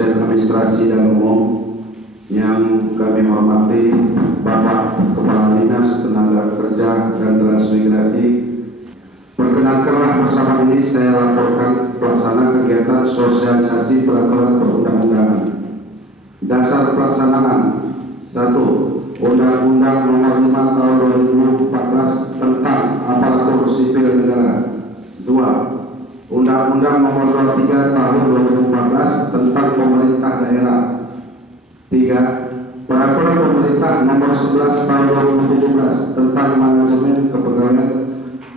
Asisten Administrasi dan Umum yang kami hormati Bapak Kepala Dinas Tenaga Kerja dan Transmigrasi, perkenankanlah bersama ini saya laporkan pelaksanaan kegiatan sosialisasi peraturan perundang-undangan. Dasar pelaksanaan: 1. Undang-Undang Nomor 5 Tahun 2014 tentang Aparatur Sipil Negara. 2. Undang-Undang Nomor 23 Tahun 2014 tentang Pemerintah Daerah. 3. Peraturan Pemerintah Nomor 11 Tahun 2017 tentang Manajemen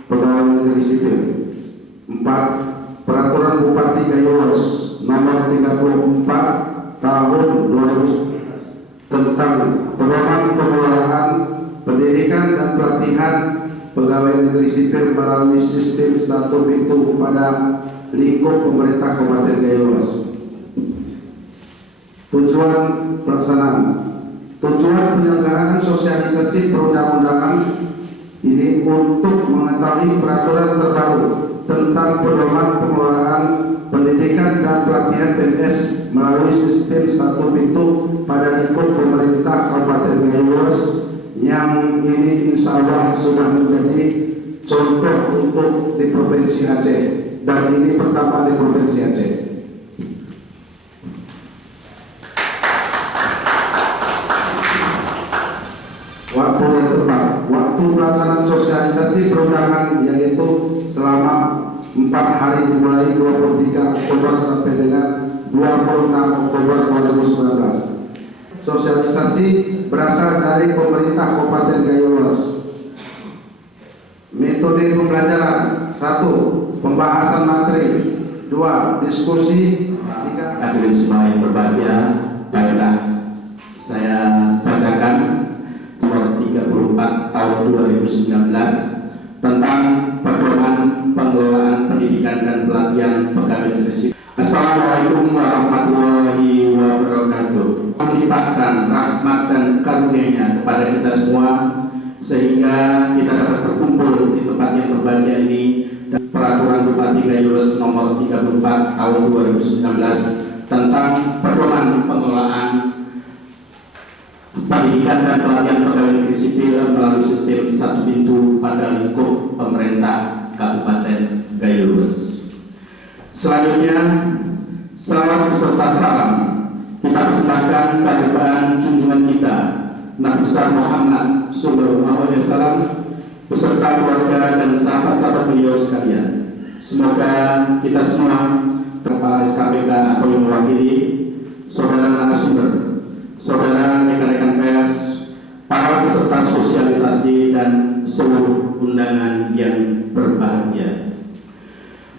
Pegawai Negeri Sipil. 4. Peraturan Bupati Gayulos Nomor 34 Tahun 2019 tentang pedoman pengelolaan pendidikan dan pelatihan pegawai negeri sipil melalui sistem satu pintu pada lingkup pemerintah Kabupaten Gayulos. Tujuan pelaksanaan: tujuan penyelenggaraan sosialisasi perundang-undangan ini untuk mengetahui peraturan terbaru tentang pedoman pengelolaan pendidikan dan pelatihan PNS melalui sistem satu pintu pada lingkup pemerintah Kabupaten Gayulos, yang ini insya Allah sudah menjadi contoh untuk di Provinsi Aceh, dan ini pertama di Provinsi Aceh. Waktu yang tepat: waktu pelaksanaan sosialisasi perundangan yaitu selama 4 hari dimulai 23 Oktober sampai dengan 26 Oktober 2019. Sosialisasi berasal dari pemerintah Kabupaten Gayulos. Metode pembelajaran: 1. Pembahasan materi. 2. Diskusi. 3. Hadirin semua yang berbahagia, baiklah saya bacakan nomor 34 tahun 2019 tentang pedoman pengelolaan pendidikan dan pelatihan pegawai negeri sipil. Assalamualaikum warahmatullahi wabarakatuh. Melimpahkan rahmat dan karunia-Nya kepada kita semua sehingga kita dapat berkumpul di tempat yang berbahagia ini. Dan peraturan Bupati Gayulos nomor 34 tahun 2019 tentang pedoman pengelolaan pendidikan dan pelatihan pegawai negeri sipil melalui sistem satu pintu pada lingkup pemerintah Kabupaten Gayulos. Selanjutnya, salawat beserta salam kita persembahkan kehadiran junjungan kita Nabi besar Muhammad Sallallahu Alaihi Wasallam beserta keluarga dan sahabat-sahabat beliau sekalian. Semoga kita semua, kepala SKPK atau yang mewakili, saudara narasumber, saudara rekan-rekan pers, para peserta sosialisasi dan seluruh undangan yang berbahagia.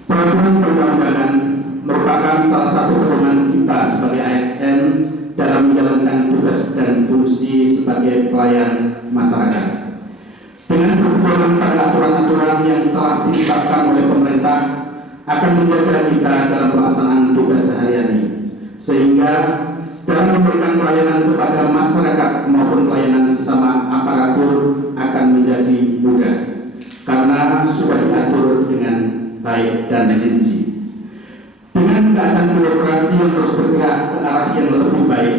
Peraturan perundang-undangan merupakan salah satu pedoman kita sebagai ASN dalam menjalankan tugas dan fungsi sebagai pelayan masyarakat. Dengan berpedoman pada aturan-aturan yang telah ditetapkan oleh pemerintah akan menjaga kita dalam pelaksanaan tugas sehari-hari, sehingga dalam memberikan pelayanan kepada masyarakat maupun pelayanan sesama aparatur akan menjadi mudah karena sudah diatur dengan baik dan rinci. Dengan keadaan birokrasi yang terus bergerak ke arah yang lebih baik,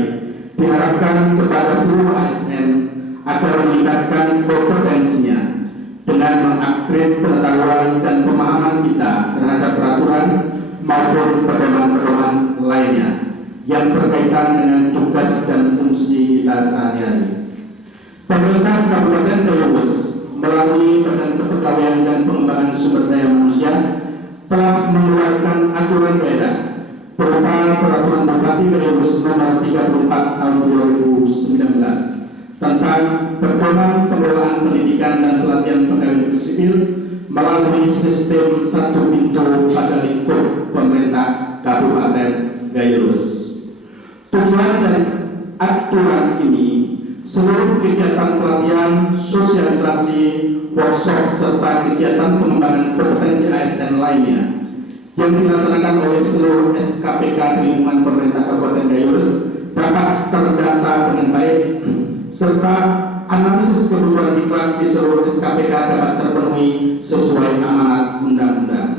diharapkan kepada seluruh ASN agar meningkatkan kompetensinya dengan mengupgrade pengetahuan dan pemahaman kita terhadap peraturan maupun pedoman-pedoman lainnya yang berkaitan dengan tugas dan fungsi kita sehari-hari. Pemerintah Kabupaten Gayulos melalui Badan Kepegawaian dan Pengembangan Sumber Daya Manusia telah mengeluarkan aturan daerah berupa peraturan Bupati Gayulos nomor 34 tahun 2019 tentang pedoman pengelolaan pendidikan dan pelatihan pegawai negeri sipil melalui sistem satu pintu pada lingkup pemerintah Kabupaten Gayulos. Tujuan dari aturan ini, seluruh kegiatan pelatihan, sosialisasi, workshop, serta kegiatan pengembangan kompetensi ASN lainnya yang dilaksanakan oleh seluruh SKPK di lingkungan pemerintah Kabupaten Gayulos dapat terdata dengan baik, serta analisis kebutuhan diklat di seluruh SKPK dapat terpenuhi sesuai amanat undang-undang.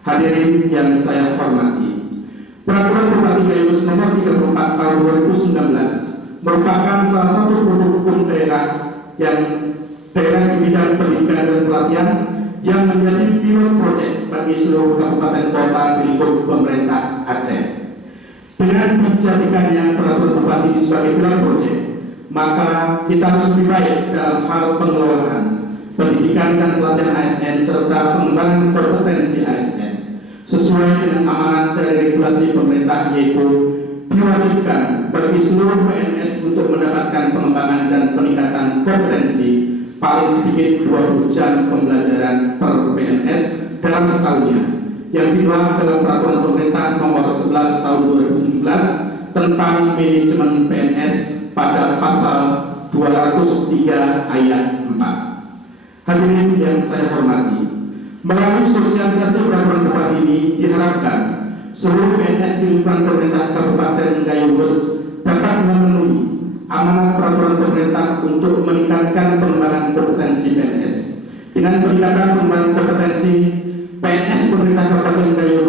Hadirin yang saya hormati, Peraturan Bupati Gayo Nomor 34 Tahun 2019 merupakan salah satu produk hukum daerah di bidang pendidikan dan pelatihan yang menjadi pilot project bagi seluruh kabupaten kota di lingkup pemerintah Aceh. Dengan dijadikannya peraturan Bupati sebagai pilot project, maka kita harus lebih baik dalam hal pengelolaan pendidikan dan pelatihan ASN serta pengembangan kompetensi ASN sesuai dengan amanat dari regulasi pemerintah, yaitu diwajibkan bagi seluruh PNS untuk mendapatkan pengembangan dan peningkatan kompetensi paling sedikit 20 jam pembelajaran per PNS dalam setahunnya yang dimuat dalam peraturan pemerintah nomor 11 tahun 2017 tentang manajemen PNS pada pasal 203 ayat 4. Hadirin yang saya hormati, melalui sosialisasi peraturan Bupati ini diharapkan seluruh PNS di lingkungan pemerintah Kabupaten Gayo dapat memenuhi amanat peraturan pemerintah untuk meningkatkan pengembangan kompetensi PNS. Dengan peningkatan pengembangan kompetensi, PNS pemerintah Kabupaten Gayo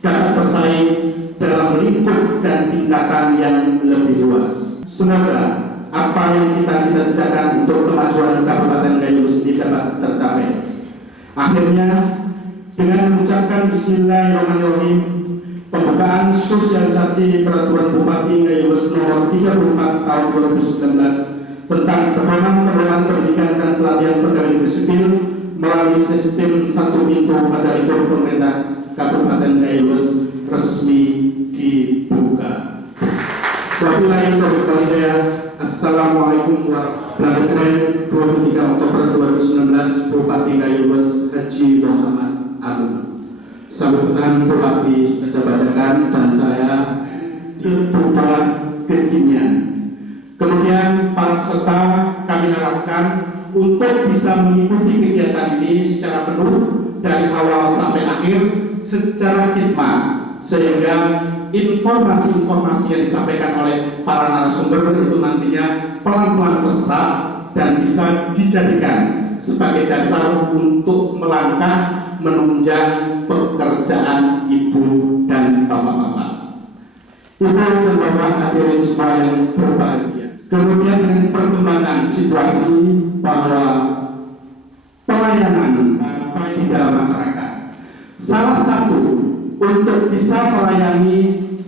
dapat bersaing dalam lingkup dan tingkatan yang lebih luas. Semoga apa yang kita cita-citakan untuk kemajuan Kabupaten Gayo ini dapat tercapai. Akhirnya, dengan mengucapkan Bismillahirrahmanirrahim, pembukaan sosialisasi peraturan Bupati Gayo Nomor 34 Tahun 2019 tentang pengembangan pendidikan dan pelatihan pegawai negeri sipil melalui sistem satu pintu pada lingkup pemerintah Kabupaten Gayo resmi dibuka. Wabillahi taufiq wal hidayah. Assalamualaikum warahmatullahi wabarakatuh. 23 Oktober 2019, Bupati Gayo Haji Muhammad Agung. Sambutan Bupati saya bacakan dan saya berbuat kekinian. Kemudian para peserta kami harapkan untuk bisa mengikuti kegiatan ini secara penuh dari awal sampai akhir secara khidmat, sehingga informasi-informasi yang disampaikan oleh para narasumber itu nantinya pelan-pelan terserap dan bisa dijadikan sebagai dasar untuk melangkah menunjang pekerjaan ibu dan bapak-bapak. Ibu dan bapak hadirin semua yang berbahagia. Kemudian dengan perkembangan situasi bahwa pelayanan di dalam masyarakat, salah satu untuk bisa melayani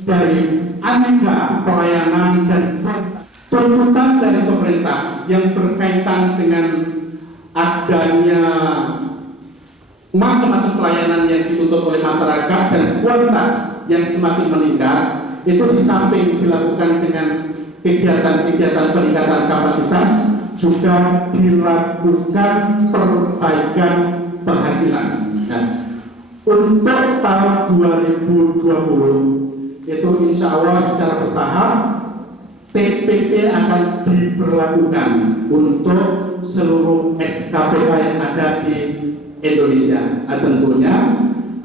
dari aneka pelayanan dan tuntutan dari pemerintah yang berkaitan dengan adanya macam-macam pelayanan yang dituntut oleh masyarakat dan kualitas yang semakin meningkat, itu di samping dilakukan dengan kegiatan-kegiatan peningkatan kapasitas, juga dilakukan perbaikan penghasilan. Dan untuk tahun 2020 itu insya Allah secara bertahap TPP akan diberlakukan untuk seluruh SKPK yang ada di Indonesia. Tentunya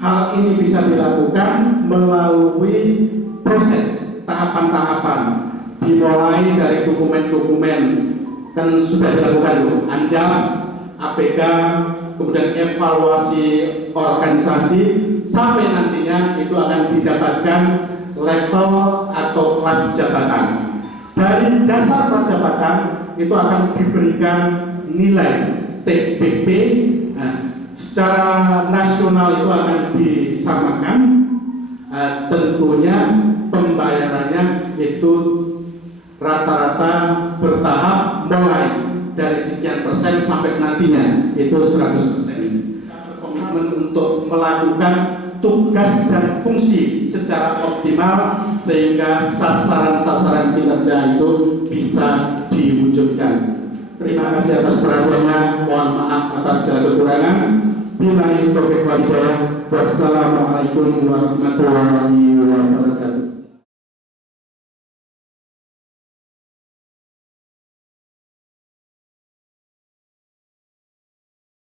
hal ini bisa dilakukan melalui proses tahapan-tahapan, dimulai dari dokumen-dokumen kan sudah dilakukan itu, ANJAM, APK, kemudian evaluasi organisasi, sampai nantinya itu akan didapatkan level atau kelas jabatan. Dari dasar kelas jabatan itu akan diberikan nilai TPP. Nah, secara nasional itu akan disamakan. Tentunya pembayarannya itu rata-rata bertahap, mulai dari sekian persen sampai nantinya itu 100%. Komitmen untuk melakukan tugas dan fungsi secara optimal sehingga sasaran-sasaran kinerja itu bisa diwujudkan. Terima kasih atas perhatiannya. Mohon maaf atas segala kekurangan. Billahi taufiq wal hidayah. Wassalamualaikum warahmatullahi wabarakatuh.